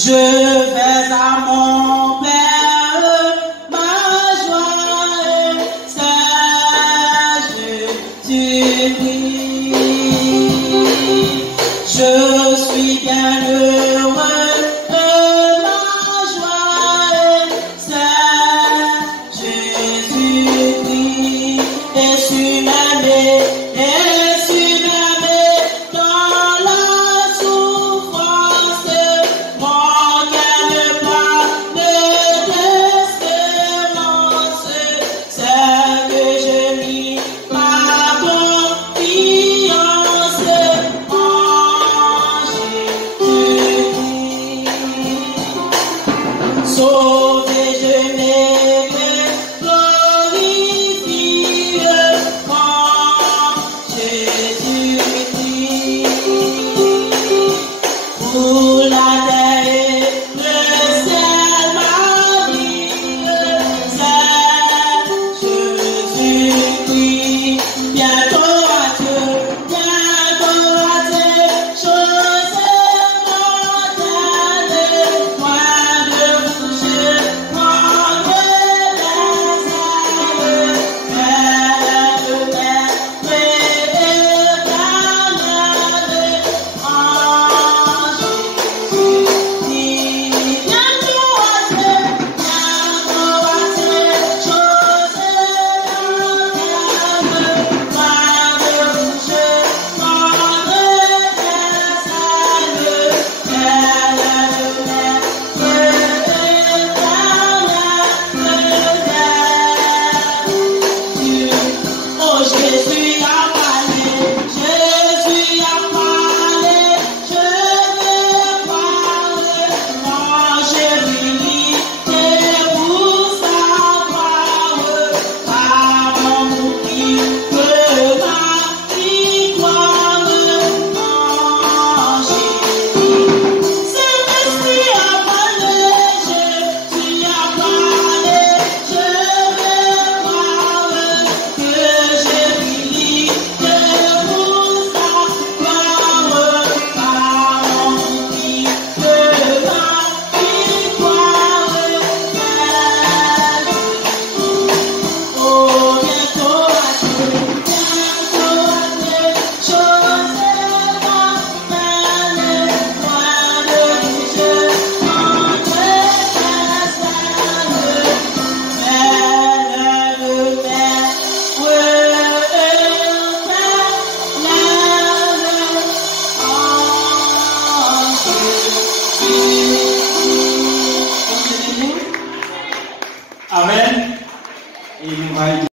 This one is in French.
Je vais à mon Père, ma joie, c'est Jésus-Christ. Je suis bien heureux, ma joie, c'est Jésus-Christ. Et suis aimé, dans la souffrance, mon cœur ne bat d'espérance, c'est que je mis ma confiance en Jésus-Christ. Sauvé, je n'ai que glorifié en Jésus-Christ.